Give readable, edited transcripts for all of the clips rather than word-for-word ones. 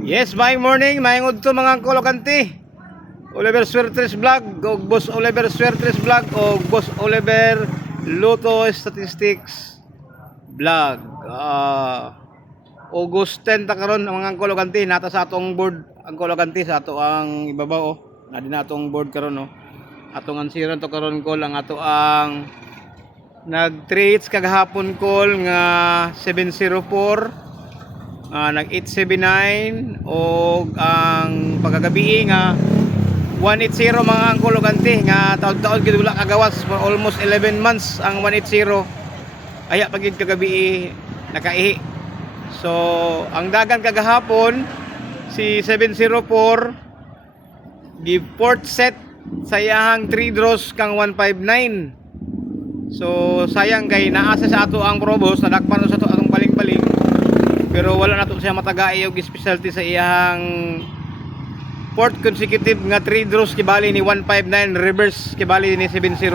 Yes, maayong morning, maayong udto mga kolokanti. Oliver Swertres Vlog, o Boss Oliver Swertres Vlog, o Boss Oliver Lotto Statistics Vlog. August 10 ta karon mga kolokanti, nata sa atong board ang kolokanti sa ato ang ibabaw na din atong board karon atong ansiran to karon call ang ato ang nag-trades kagahapon call nga 704, nag 879 o ang pagkagabi nga 180 mga angkologanti nga taon-taon gid wala kagawas for almost 11 months ang 180 aya pagid kagabi nakaihi. So ang dagan kagahapon si 704 give fourth set sayahang 3 draws kang 159. So sayang kay naasa sa ato ang probos nadakpan sa ato atong baling-baling pero wala na to siya matagay og specialty sa iyang fourth consecutive nga 3 draws kibali ni 159 reverse kibali ni 704.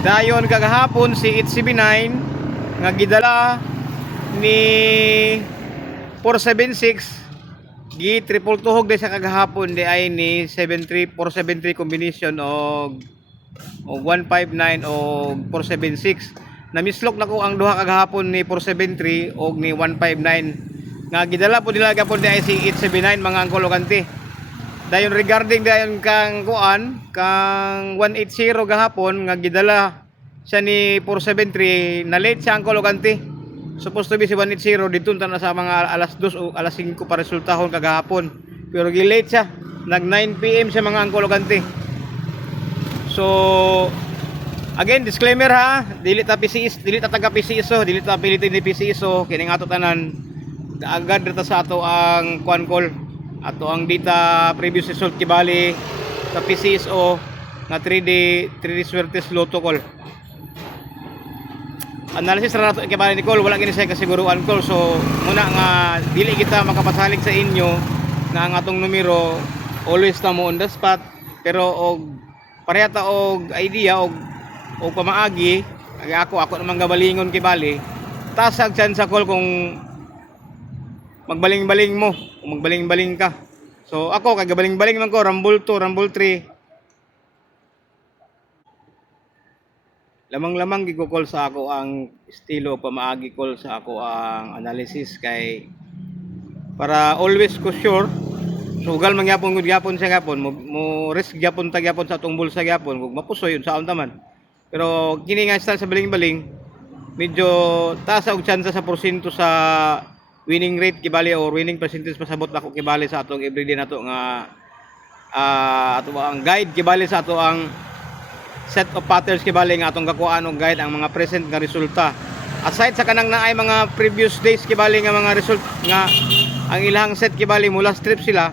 Dayon kagahapon si 879 nga gidala ni 476 gi triple tuhog di sa kagahapon di ay ni 73 473 combination og 159 o 476. Na mislok na ko ang duha kagahapon ni 473 og ni 159 nga gidala po nila gapon di ay si 879 mga angkologanti. Dayon regarding dayon kang kuan kang 180 gahapon nga gidala siya ni 473 na late siya angkologanti. Supposed to be si 180 dito na sa mga alas 2 o alas 5 pa resultahon kagahapon pero gilate siya nag 9 PM siya mga angkologanti. So again, disclaimer ha, dili ta PCS, dili ta taga PCSO, dili ta pilitin ni PCSO, kining ato tanan agad dito sa ato ang kuan call, ato ang data previous result kibali sa PCSO na 3D Swertes Lotto call. Analysis ra nato kibali ni call, wala gini say kasiguruan call. So muna nga dili kita makapasalig sa inyo nga ang atong numero always na mo on the spot, pero og pareha ta og idea og pamaagi ako naman gabalingon kibali tasag chance sa call kung magbaling-baling mo o magbaling-baling ka. So ako kay gabaling-baling man ko rumble 2 rumble 3 lamang-lamang gi ko call sa ako ang estilo pamaagi call sa ako ang analysis kay para always ko sure sugal man gyapon gud gyapon sa gyapon mo risk gyapon ta gyapon sa atong bulsa gyapon kung mapusoy yun sa taman. Pero kini nga style sa baling-baling medyo taas og chance sa porsyento sa winning rate kibali or winning percentage pasabot nako kibali sa atong everyday nato nga ato ang guide kibali sa ato ang set of patterns kibali nga atong gakuan og guide ang mga present nga resulta. Aside sa kanang naay mga previous days kibali nga mga result nga ang ilang set kibali mula strip sila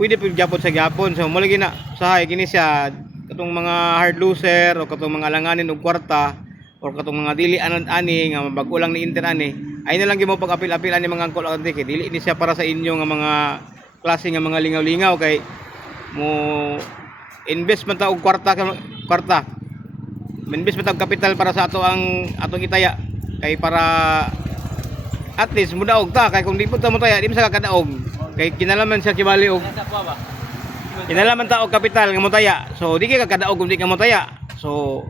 pwede pud gyapon sa gyapon. So mo lagi na sahay kini siya katong mga hard loser o katong mga alanganin og kwarta o katong mga dili ani nga bag-o lang ni Inter ani ay na lang gimo pag-apil-apil ani mga angkol-angkol kay dili ni siya para sa inyo nga mga klase nga mga lingaw-lingaw kay mo invest man ta og kwarta invest man ta og kapital para sa atong itaya kay para at least mudaog ta kay kung di po ta mo taya di mo sa kakadaog kay kinalaman siya kibali og kinalaman ta og kapital nga motaya. So di kay kakadaog kung di ka motaya. So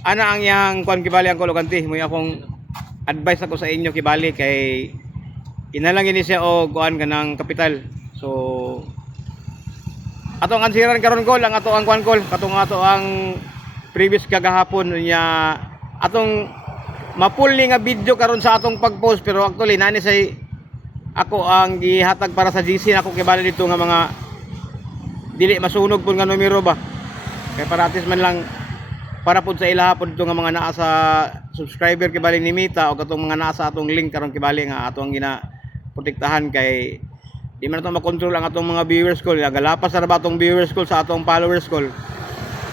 ana ang yang kuan kibali ang kologanti mo akong advice ako sa inyo kibali kay kinalang ini siya og kuan kanang kapital. So atong ansiran karon ko lang ato ang kuan call katong ato ang previous kagahapon niya atong mapuli nga video karon sa atong pag-post pero actually nani say ako ang gihatag para sa GC ako kibali dito nga mga dili masunog pud nga numero ba kay para atis man lang para pud sa ilaha pud dito nga mga naa sa subscriber kibali ni Mita o katong mga naa sa atong link karon kibali nga atong gina protektahan kay di man ato makontrol ang atong mga viewers ko galapas ra ba atong viewers ko sa atong followers ko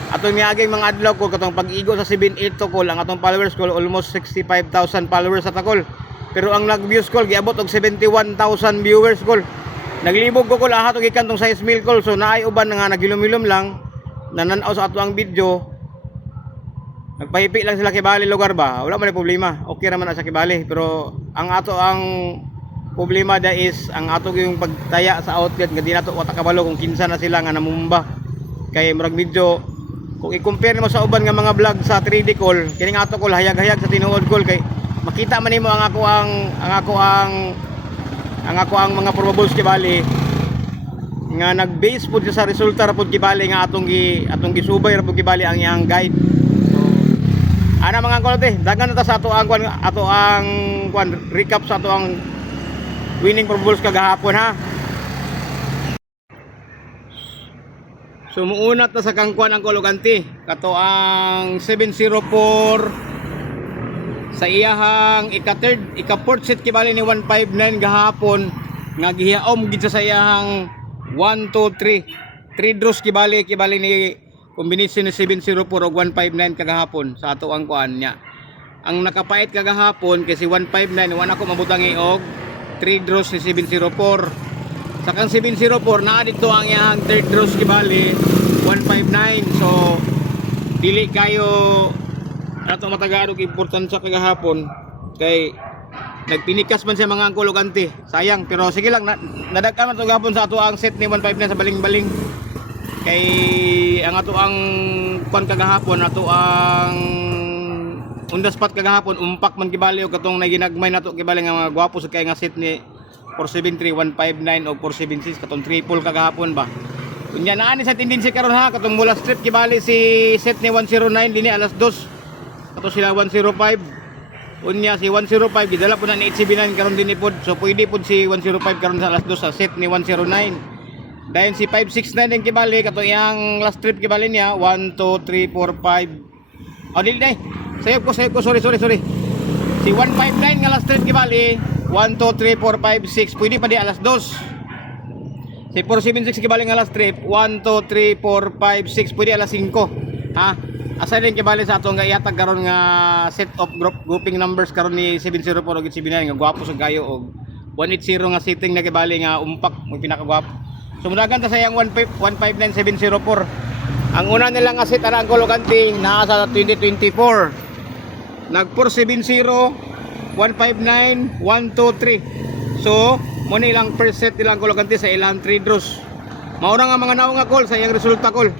atong niaging mga adlaw ko katong pag-igo sa 78 to call ang atong followers ko almost 65,000 followers at call pero ang nag-views call giabot og 71,000 viewers call naglibog ko lahat og ikan tong 6,000 call. So naay uban nga nagilom-ilom lang nananaw sa ato ang video nagpahipi lang sila kibali lugar ba wala man problema okay ra man sa kibali pero ang ato ang problema da is ang ato yung pagtaya sa outlet nga di nato wata kabalo kung kinsa na sila nga namumba. Kay murag medyo kung i-compare mo sa uban nga mga vlog sa 3D call, kining ato call hayag-hayag sa tinuod call kay makita man nimo ang ako ang mga probables kibali nga nag-base pud sa resulta ra pud kibali nga atong gisubay ra pud kibali ang iyang guide. So ana mga kulote, dagan na ta sa ato ang recap sa ato ang winning probables kagahapon ha. So muuna ta sa kangkuan ang kologanti kato ang 704 sa iyahang ika-fourth set kibali ni 159 gahapon nga gihiaom gid sa iyahang 1 2 3 draws kibali ni combination ni 704 ug 159 kagahapon sa ato ang kuan nya. Ang nakapait kagahapon kasi 159 wala ko mabutangi og 3 draws ni 704. Sa kang 704 naa dito ang iyang third draws kibali 159. So dili kayo ato matagaan og importansya kagahapon kay nagpinikas man sa mga kologante. Sayang pero sige lang nadagkan man to gapon sa ato ang set ni 159 sa baling-baling. Kay ang ato ang kuan kagahapon ato ang on the spot kagahapon umpak man kibali og katong naginagmay nato kibali nga mga gwapo sa kay nga set ni 473 159 o 476 katong triple kagahapon ba. Unya naa ni sa tendency karon ha katong mula strip kibali si set ni 109 dinhi alas 2 kato sila 105. Unya si 105 gidala po na ni 879 karon dinhi pod. So pwede pod si 105 karon sa alas 2 sa set ni 109. Dahil si 569 din kibali kato iyang last trip kibali niya 1 2 3 4 5. Oh dili day. Sayop ko sorry. Si 159 nga last trip kibali 1 2 3 4 5 6 pwede pa di alas 2. Si 476 kibali nga last trip 1 2 3 4 5 6 pwede alas 5. Ha? Asa din kibali sa atong gayatag karon nga set of grouping numbers karon ni 704 ug 779 nga gwapo sa gayo og 180 nga setting na kibali nga umpak mo pinakagwapo. So mudagan ta sa yang 159704. Ang una nila nga set ana ang kologanti naa sa 2024. Nag 470 159 123. So mo ni ilang per set ilang kologanti sa ilang 3 draws. Mao ra nga mga naong nga call sa iyang resulta call.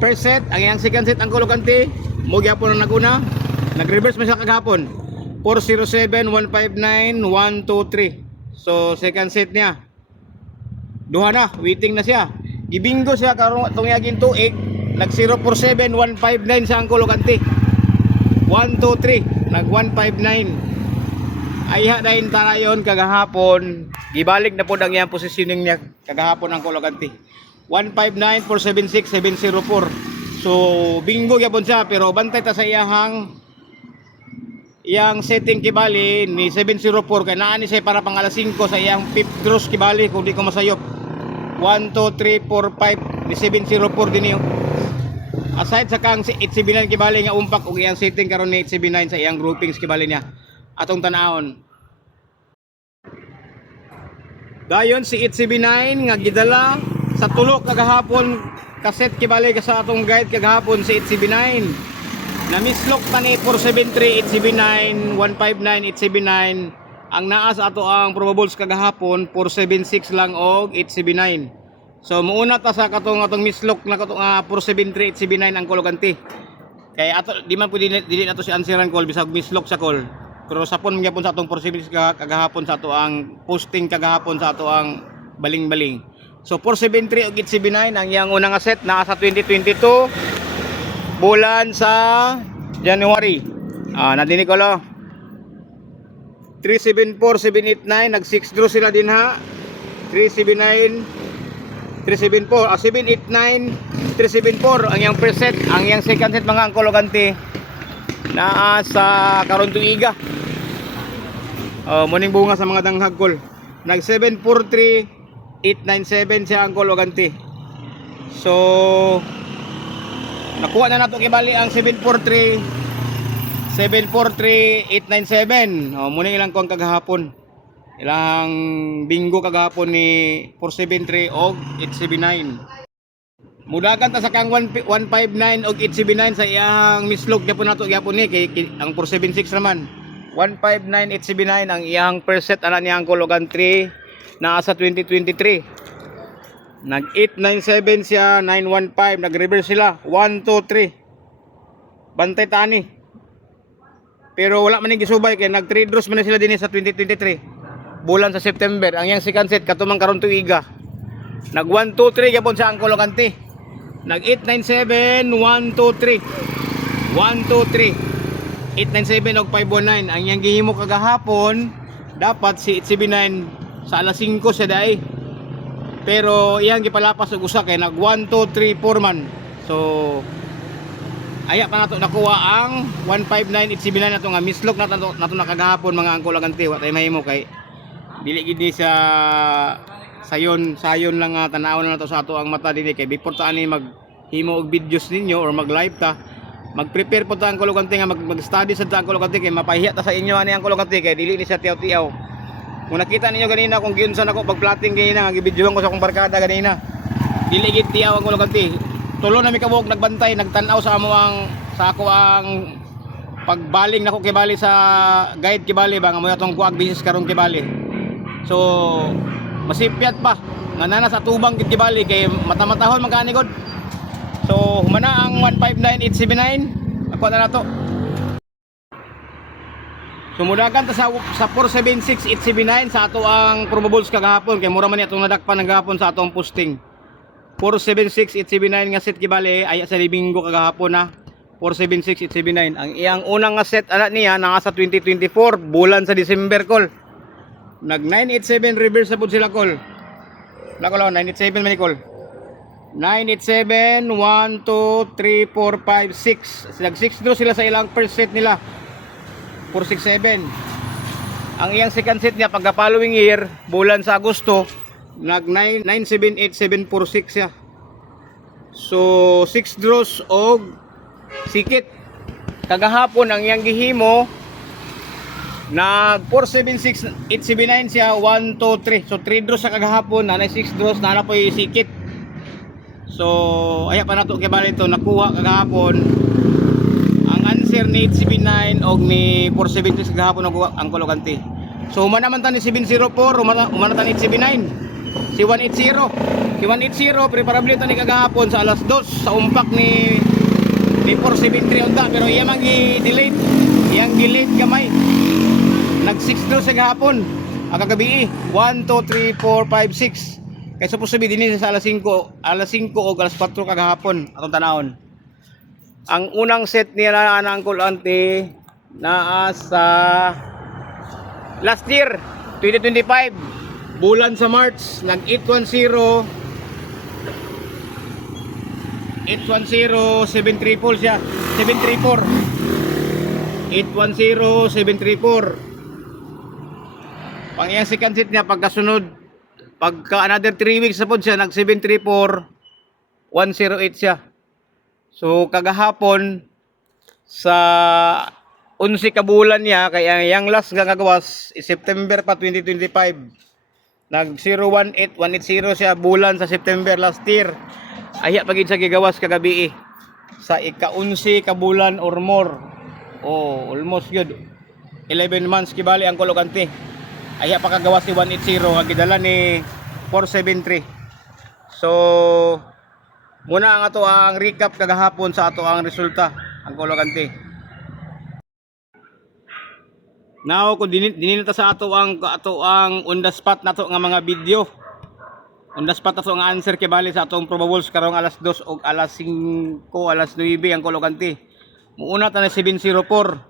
Per set ang iyang second set ang kologanti mo gyapon ang naguna nag-reverse man siya kagahapon 407 159 123. So second set niya duha na waiting na siya gibingo siya karon tong yaging tuig nag 047 159 sa ang kologanti 123 nag 159. Ayha dahin tarayon kagahapon gibalik na pod ang iyang positioning niya kagahapon ang kologanti 159 476 704. So bingo gyapon siya pero bantay ta sa iyang setting kibali ni 704 kay naa ni siya para pang alas 5 sa iyang fifth draws kibali kung di ko masayop 1 2 3 4 5 ni 704 din niyo. Aside sa kang 879 kibali nga umpak og iyang setting karon ni 879 sa iyang groupings kibali niya atong tanahon. Dayon si 879 nga gidala sa tulo kagahapon kaset kibali ka sa atong guide kagahapon si 879 na mislok pa ni 473 879 159 879 ang naa sa ato ang probables kagahapon 476 lang og 879. So muuna ta sa katong mislok na katong 473 879 ang kologanti. Kay ato di man pwede dili nato si answeran call bisag mislok sa call. Pero sapon gyapon sa atong 476 kagahapon sa ato ang posting kagahapon sa ato ang baling-baling. So 473 ug 879 ang iyang unang set naa sa 2022 bulan sa January. Nadinig ko lo. 374 789 nag 6 draw sila din ha. 379 374 789 374 ang iyang first set, ang iyang second set mga angkologanti naa sa karon tuiga. Muning bunga sa mga danghag call. Nag 743 897 siya ang kologanti. So nakuha na nato kibali ang 743 897. Muning ilang kuang kagahapon. Ilang bingo kagahapon ni 473 og 879. Mudagan ta sa kang 159 og 879 sa iyang mislog gyapon nato gyapon ni kay ang 476 naman. 159879 ang iyang per set ana niya ang kologan 3 naa sa 2023. Nag 897 siya, 915, nag-reverse sila 1 2 3. Bantay tani. Pero wala man ning gisubay kay nag 3 draws man na sila dinhi sa 2023. Bulan sa September. Ang iyang second set katumang karon tuiga. Nag 1 2 3 gyapon sa ang kologan 3. Nag 897 1 2 3. 1 2 3. 897 og 519 ang iyang gihimo kagahapon dapat si 879 sa alas 5 siya dai pero iyang gipalapas og usa kay nag 1 2 3 4 man so aya pa nato nakuha ang 159879 nato nga mislok nato nakagahapon mga angkol aganti wa tay mahimo kay dili gid ni sa sayon lang tan-aw na nato sa ato ang mata dinhi kay before ta ani maghimo og videos ninyo or mag live ta mag-prepare po ta ang kulogante nga mag-study sa ang kulogante kay mapahiya ta sa inyo ani ang kulogante kay dili ni sa tiyaw-tiyaw. Kung nakita ninyo ganina kung giunsan ako pag-plotting ganina nga gibidyohan ko sa akong barkada ganina. Dili gid tiyaw ang kulogante. Tulo na mi kabuok nagbantay nagtan-aw sa amo ang sa ako ang pagbaling nako kay bali sa guide kay bali ba nga mo atong kuag business karon kay bali. So masipyat pa nga nana sa tubang kay bali kay mata-matahon man kani god. So, humana ang 159879. Ako na to. Sumudagan ta sa 476879 sa ato ang probables kagahapon kay mura man ni atong nadakpan ng gahapon sa atong posting. 476879 nga set gibali ay sa libinggo kagahapon na. 476879. Ang iyang unang nga set ana niya nasa 2024 bulan sa December call. Nag 987 reverse sa pud sila call. Nako 987 man ni call. 987 1 2 3 4 5 6 nag 6 draw sila sa ilang first set nila 467 ang iyang second set niya pagka following year bulan sa Agosto nag 978 746 siya so 6 draws og sikit kagahapon ang iyang gihimo nag 476 879 siya 1 2 3 so 3 draws sa kagahapon na 6 draws na po yung sikit. So, aya pa nato kay bali to nakuha kagahapon. Ang answer ni 879 og ni 476 kagahapon ang kulogante. So, humana man ta ni 704, humana ta ni 879. Si 180. Si 180 preferably ta ni kagahapon sa alas 2 sa umpak ni 473 unta pero iya man gi-delete. Iyang delete gamay. Nag 6 draw sa kagahapon. Ang kagabi 1 2 3 4 5 6. Kaya supposed to be din sa alas 5 o alas 4 kagahapon atong tanawon. Ang unang set niya na ang kulante naa sa last year 2025 bulan sa March nag 810 734 siya 734 810 734 pang iyang second set niya pagkasunod pagka another 3 weeks sa pod siya nag 734 108 siya. So kagahapon sa 11 ka bulan niya kaya yang last nga kagawas September pa 2025 nag 018 180 siya bulan sa September last year. Aya pagid sa gigawas kagabi sa ika-11 ka bulan or more. Oh, almost good. 11 months kibali ang kulogante. Aya pa kagawas si 180 nga gidala ni 473. So muna ang ato ang recap kagahapon sa ato ang resulta ang kulogante. Now kung dininita sa ato ang on the spot nato nga mga video. On the spot nato nga answer kay bali sa atong probables karong alas 2 og alas 5 alas 9 ang kulogante. Muuna ta na 704.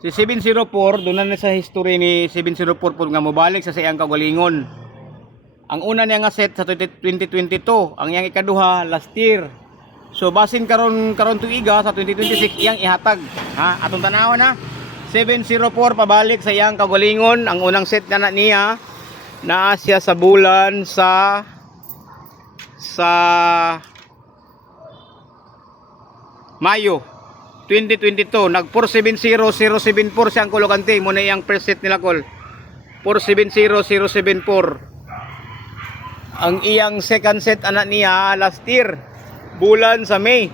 Si 704 doon na sa history ni 704 po nga mobalik sa iyang kagalingon. Ang una niya nga set sa 2022, ang iyang ikaduha last year. So basin karon tuiga sa 2026 iyang ihatag. Ha, atong tanawan na. 704 pabalik sa iyang kagalingon. Ang unang set na niya naa siya sa bulan sa Mayo 2022 nag 470074 siya ang kulogante mo na iyang first set nila call 470074. Ang iyang second set anak niya last year bulan sa May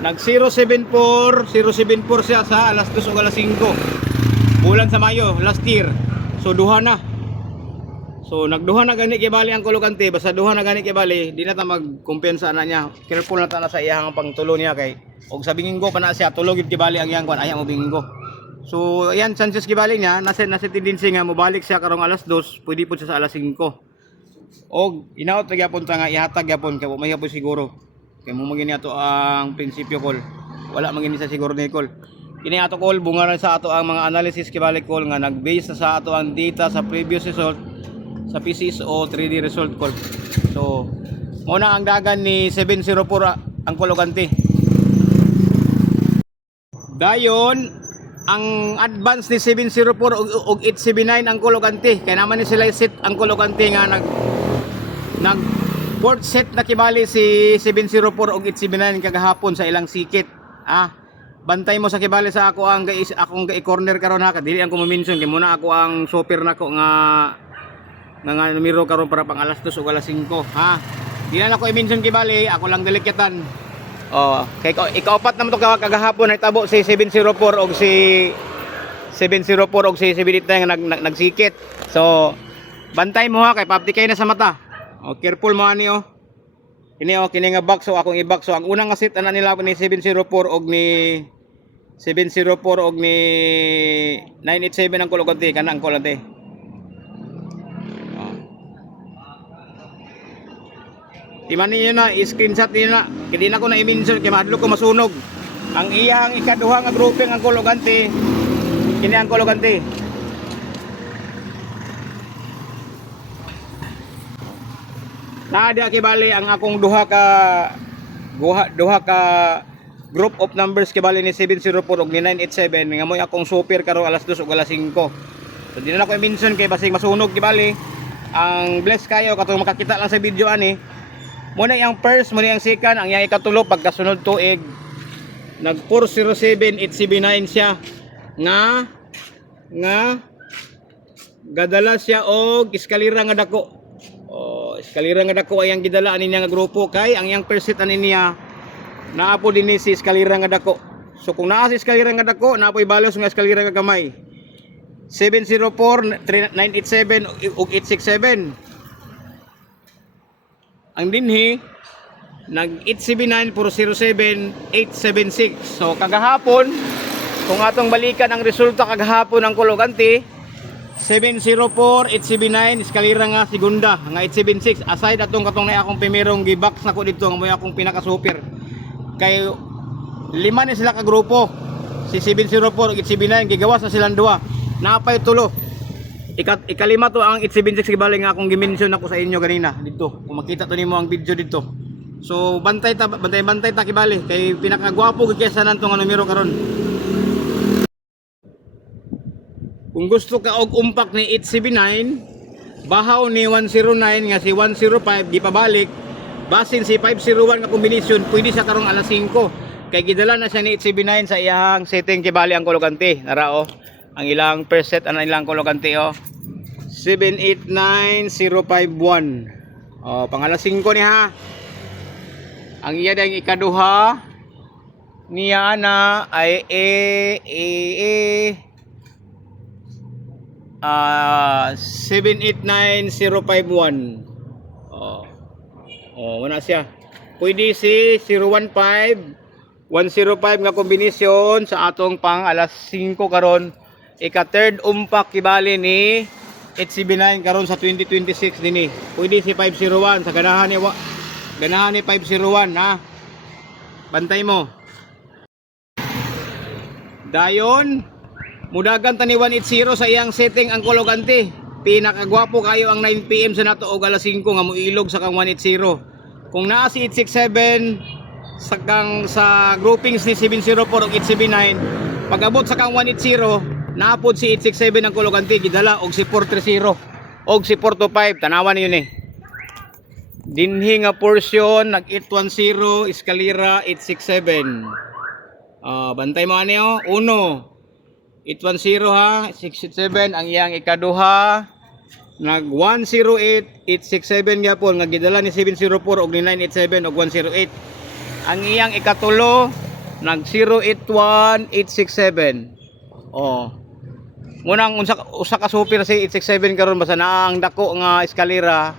nag 074 siya sa alas 2 o alas 5 bulan sa Mayo last year. So duha na. So nagduha na gani kay bali ang kulokante, basta duha na gani kay bali, di na ta magkumpensa na niya. Careful na ta na sa iyang pangtulo niya kay og sa binginggo pa na siya tulog gid kay bali ang iyang kwan aya mo binginggo. So ayan chances kay bali niya nasa tendency nga mobalik siya karong alas 2, pwede po siya sa alas 5. Og inaot gyapon ta nga ihatag gyapon kay may gyapon siguro. Kay mo magini ato ang prinsipyo call. Wala magini sa siguro ni call. Kini ato call bunga na sa ato ang mga analysis kay bali call nga nag-base na sa ato ang data sa previous result sa PCS o 3D result call. So, muna ang dagan ni 704 ang kulokante. Dayon, ang advance ni 704 og 879 ang kulokante. Kaya naman ni sila set ang kulokante nga nag fourth set na kibali si 704 og 879 kagahapon sa ilang sikit. Bantay mo sa kibali sa ako ang akong corner karon ha. Dili ang ko ma-mention kay muna ako ang super nako nga numero karon para pang alas 2 o alas 5 ha. Di na ako i-mention kibali, ako lang delikatan. Kay ikaapat naman to kagahapon ay tabo si 704 og si 704 og si 789 nga nagsikit. So bantay mo ha kay paptikay na sa mata. Careful mo ani kini nga box so akong i-box. So ang unang asit ana nila ni 704 og ni 704 og ni 987 ang kulokante kana ang kulokante. Timan niyo na, i-screenshot niyo na. Kaya na ko na i-mention, kaya madlo ko masunog. Ang iyang ikaduha nga grouping ang kulokante. Kini ang kulokante. Naada kibali ang akong duha ka group of numbers kibali ni 704 ug ni 987 nga moy akong super karo alas 2 ug alas 5. So di na ako i-mention kay basig masunog kibali. Ang bless kayo katong makakita lang sa video ani. Muna yung first, muna yung second, ang yung ikatulo pagkasunod tuig nag 407879 siya nga gadala siya og eskalera nga dako. Eskalera nga dako ay ang gidala ani niya nga grupo kay ang yang first set ani niya naapo din si eskalera nga dako. So kung naa si eskalera nga dako, naapoy balos nga eskalera nga gamay. 704, 987 ug 867. Ang dinhi nag 879 407 876. So kagahapon kung atong balikan ang resulta kagahapon ang kulokante 704 879 eskalera nga segunda nga 876 aside atong katong na akong primerong gi-box nako dito nga mo akong pinaka super kay lima ni sila ka grupo si 704 ug 879 gigawas na silang duha napay tulo. Ikalima to ang 876 gibali nga akong gi-mention ako sa inyo ganina dito. Kung makita to nimo ang video dito. So bantay ta kibali kay pinakagwapo gid kaysa nanto nga numero karon. Kung gusto ka og umpak ni 879, bahaw ni 109 nga si 105 gipabalik. Basin si 501 nga kombinasyon pwede sa karong alas 5. Kay gidala na siya ni 879 sa iyang setting kibali ang kulokante. Nara ang ilang per set ang ilang kulokante 789051. Pangalas 5 ni ha. Ang iya dang ikaduha niya na ay 789051. Wala siya. Pwede si 015 105 nga kombinasyon sa atong pang alas 5 karon. Ika-third umpak kibali ni 879 karon sa 2026 dinhi. Pwede si 501 sa ganahan ni 501 ha. Bantay mo. Dayon mudagan ta ni 180 sa iyang setting ang kulokante. Pinakagwapo kayo ang 9 PM sa nato og alas 5 nga moilog sa kang 180. Kung naa si 867 sa groupings ni 704 ug 879 pag-abot sa kang 180 naapod si 867 ang kulokante gidala og si 430 og si 425 tanawan yun dinhi nga portion nag 810 eskalera 867. Bantay mo ani 1 810 ha 667 ang iyang ikaduha nag 108 867 gyapon nga gidala ni 704 og ni 987 og 108. Ang iyang ikatulo nag 081 867. Munang usa ka super si 867 karon basta naa ang dako nga eskalera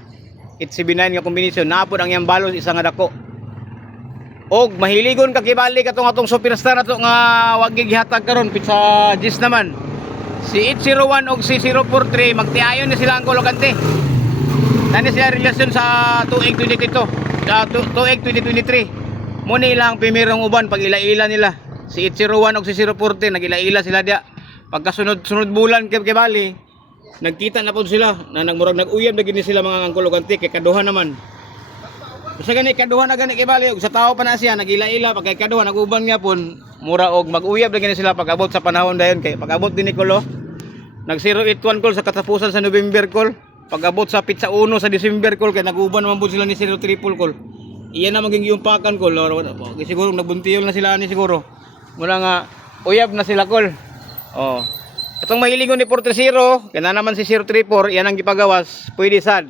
879 nga kombinasyon naapod ang iyang balos isa nga dako. Og mahiligon ka kibali katong atong superstar nato nga wag gihatag karon pizza Gis naman. Si 801 og si 043 magtiayon ni sila ang kolokante. Nani sila relasyon sa 2822 2023. Mo ni ilang pimirong uban pag ila-ila nila. Si 801 og si 040 nagila-ila sila dia. Pagkasunod-sunod bulan kay Bali, nagkita na po sila na nagmurag nag-uyab na gini sila mga angkologanti kay kaduha naman. Sa gani kaduha na gani kay Bali og sa tao pa na siya nagila-ila pag kay kaduha naguban nga pon mura og mag-uyab na gini sila pag abot sa panahon dayon kay pag abot din ni Kulo nag 081 call sa katapusan sa November call pag abot sa pizza 1 sa December call kay naguban naman po sila ni 0 triple call. Iyan na maging yumpakan call siguro nagbuntiol na sila ni siguro. Mula nga uyab na sila call. Oh. Atong mahiligon ni 430, kana naman si 034, yan ang gipagawas, pwede sad.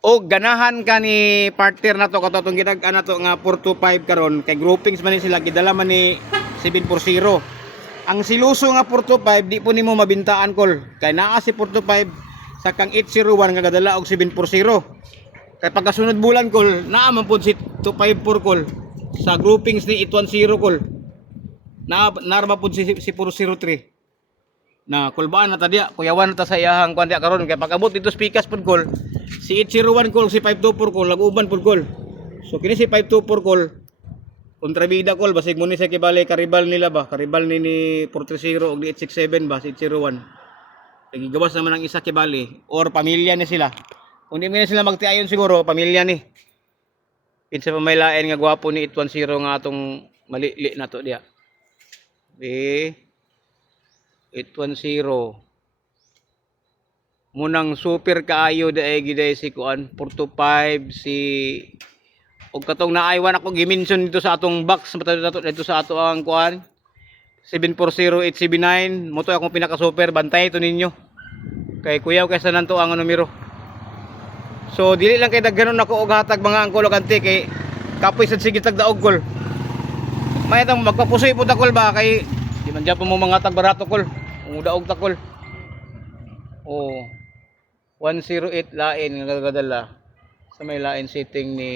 O ganahan ka ni partner na to katong gidag-an nato nga 425 karon kay groupings man ni sila gidala man ni 740. Ang siluso nga 425 di po nimo mabintaan call kay naa si 425 sa kang 801 nga gadala og 740. Kay pagkasunod bulan call naa man pud si 254 call sa groupings ni 810 call. Narba pud si 403. Na kulbaan na ta dia kuyawan na ta sa iyahang kuan dia karon kay pag-abot dito speakers pud call si 801 call si 524 call laguban pud call. So kini si 524 call kontrabida call basig mo ni sa kibali karibal nila ba karibal ni 430 og 867 ba si 801 gigawas naman ang isa kibali or pamilya ni sila kung di man sila magtiayon siguro pamilya ni kinsa pa may lain nga gwapo ni 810 nga atong malili nato dia 810 munang super kaayo daay giday si kuan 425 si og katong naaywan ako gimension dito sa atong box dito sa ato ang kuan 740879 mo to akong pinaka super bantay to ninyo kay kuyaw kaysa nanto ang numero. So dili lang kay daghanon ako og hatag mga angkologante kay kapoy sad sige tagdaog kol may tang magpapusoy pud akol ba kay di man gyapon mo mga tag barato kol umudaog takol. Oh. 108 lain nga gadala sa may lain setting ni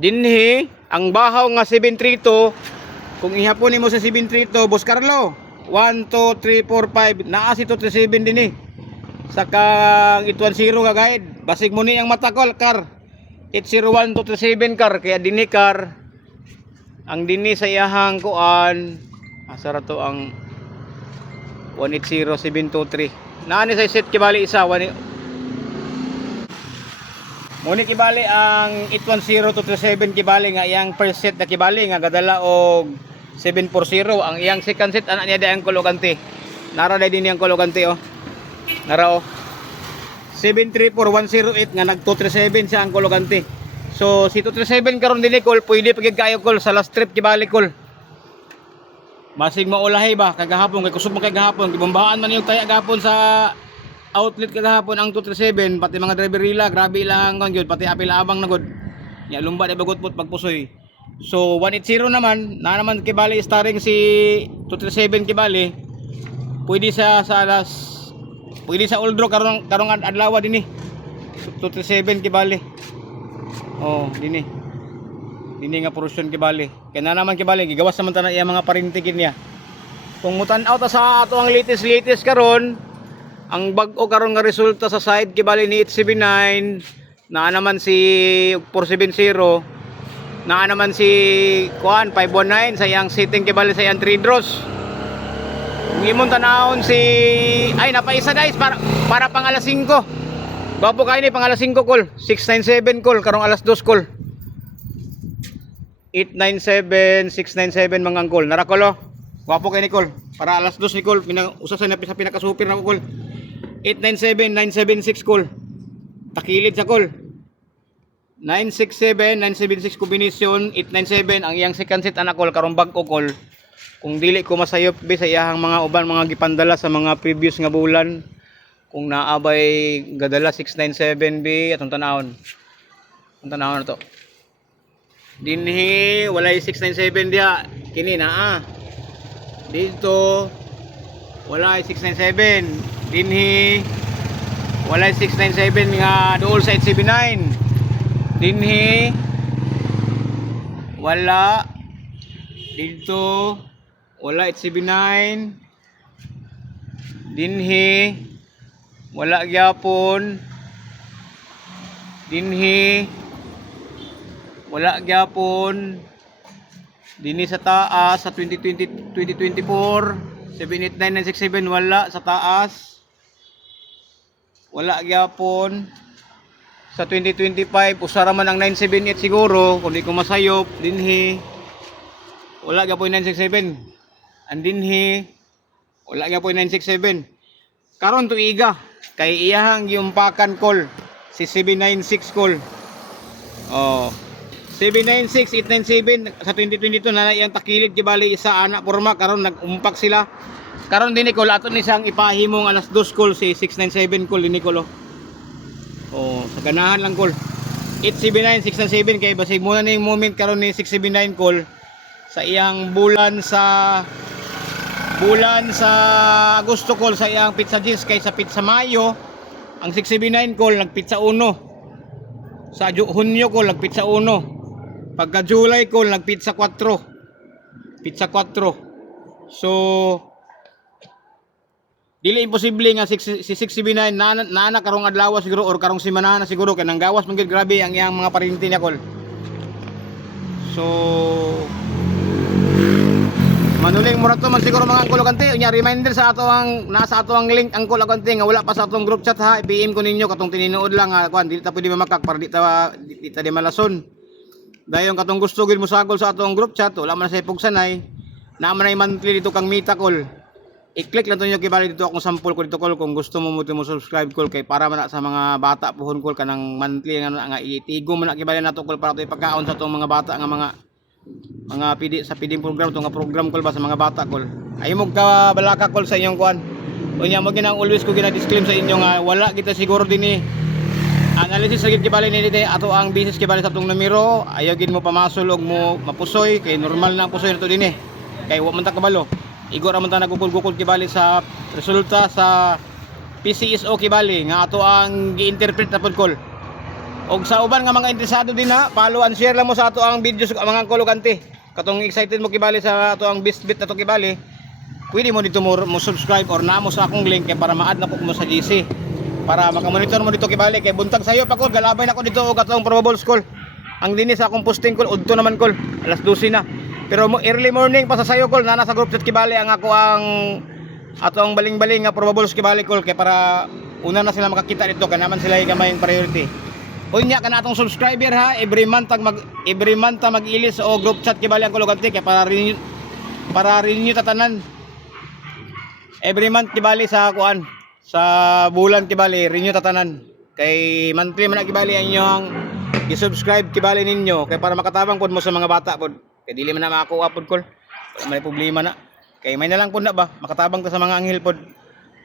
dinhi ang bahaw nga 732 kung ihapon nimo sa 732 Boss Carlo 1 2 3 4 5 naa si 237 dinhi sa kang 810 nga guide basig mo ni ang matakol kar 801 237 kar kaya dinhi kar ang dinhi sa iyahang kuan asa ra to ang 180723 naani sa set kibali isa Muni kibali ang 810237 kibali nga iyang first set na kibali nga gadala og 740 ang iyang second set anak niya dayang kologante nara day din yang kologante oh nara oh 734108 nga nag 237 siya ang kologante. So si 237 karon dinhi call pwede pagig kayo call sa last trip kibali call masig maulahi ba kagahapon kay kusog man kay gahapon gibombahan man yung taya gahapon sa outlet kagahapon ang 237 pati mga driver ila grabe lang kon gyud pati apil abang na gud nya lumba day bagot pud pagpusoy. So 180 naman na naman kibali starring si 237 kibali pwede sa alas pwede sa Oldro karong adlaw dinhi 237 kibali oh dinhi nga portion kibali kaya na naman kibali gigawas naman tanan iya mga parintigin niya kung mutan-aw ta sa ato ang latest karon ang bag-o karon nga resulta sa side kibali ni 879 naa naman si 470 naa naman si kuan 519 sa iyang sitting kibali sa iyang 3 draws kung imong tanawon si ay napaisa guys para pang alas 5 gwapo kayo ni pang alas 5 call 697 call karong alas 2 call 897 697 mga angkol narakolo gwapo kay Nicole para alas 2 Nicole usa sa pinaka super na call 897 976 call takilid sa call 967 976 combination 897 ang iyang second set anak call karong bag ko call kung dili ko masayop bi sa iyahang mga uban mga gipandala sa mga previous nga bulan kung naabay gadala 697 bi atong tanawon na to dinhi walay 697 diha kini naa dito wala 697 dinhi, wala 697 nga dool sa 879 dinhi, wala dito, wala 879 dinhi, wala gyapon dinhi, wala gyapon dinhi sa taas sa 2020 2024 789967 wala sa taas, wala gyapon sa 2025 usara man ang 978 siguro kung di ko masayop dinhi, wala gyapon 967 and dinhi, wala gyapon 967 karon tuiga kay iyahang giumpakan call si 796 call. Oh, 796 897 sa 2022 na iyang takilid gibali isa ana porma karon nagumpak sila. Karon dinhi call ato ni sang ipahimong alas 2 call si 697 call dinhi call. Oh, sa ganahan lang call. 879 697 kay basig muna ning moment karon ni 679 call sa iyang bulan sa Agosto call sa iyang pizza jeans kay sa pizza Mayo ang 679 call nagpizza 1 sa Hunyo call nagpizza 1 pagka July call nagpizza 4 so dili imposible nga si 679 na karong adlaw siguro or karong semana na siguro kay nang gawas man gid grabe ang iyang mga parinti niya call. So manuling mura to man siguro mga kulogante unya reminder sa ato ang nasa ato ang link ang kulogante nga wala pa sa atong group chat ha, i-PM ko ninyo katong tininuod lang ha kuan dili ta pwede mamakak para di ta di malason. Dayon katong gusto gid mo sagol sa atong group chat wala man sa ipugsanay na man ay monthly dito kang Mita call. I-click lang to nyo kibali dito akong sample ko dito call kung gusto mo mo subscribe call kay para man sa mga bata puhon call kanang monthly nga itigo mo na kibali nato call para to ipagkaon sa atong mga bata nga mga sa feeding program to nga program call ba sa mga bata call. Ayo mo ka balaka call sa inyong kuan. Unya mo ginang always ko gina-disclaim sa inyo nga wala kita siguro dinhi analysis sa gid kibali ni ato ang business kibali sa atong numero ayaw gid mo pamasol og mo mapusoy kay normal na ang pusoy nato dinhi kay wa man ta kabalo. Igor man ta nagugol-gugol kibali sa resulta sa PCSO kibali nga ato ang gi-interpret na pod call. Og sa uban nga mga interesado din ha, follow and share lang mo sa ato ang videos mga kulogante. Katong excited mo kibali sa ato ang bit na to kibali. Pwede mo dito mo subscribe or namo sa akong link kay para ma-add na po mo sa GC. Para makamonitor mo dito kibali kay buntag sayo pa ko galabay na ko dito og atong probable call. Ang dinis sa akong posting call udto naman call alas 12 na. Pero early morning pa sa sayo call na nasa group chat kibali ang ako ang atong baling-baling nga probable kibali call kay para una na sila makakita dito kay naman sila gamay priority. Unya kana atong subscriber ha every month ta mag-ilis o group chat kibali ang kulogante kay para renew tatanan. Every month kibali sa kuan sa bulan kibali renew tatanan. Kay monthly man kibali ang inyong i-subscribe kibali ninyo kay para makatabang pod mo sa mga bata pod. Kay dili man na makuha pod call. Wala may problema na. Kay may na lang pod na ba makatabang ta sa mga anghel pod.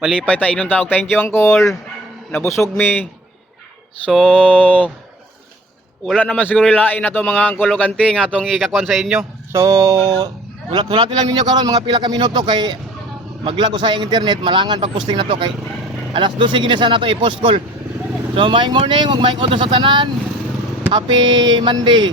Malipay ta inyong tawag. Thank you uncle. Nabusog mi. So wala naman siguro lain na to mga kulogante nga atong ikakuan sa inyo. So hulat-hulatin lang ninyo karon mga pila ka minuto kay maglago sa internet malangan pag posting na to kay alas 12 ginisa na to i-post call. So maayong morning ug maayong udto sa tanan. Happy Monday.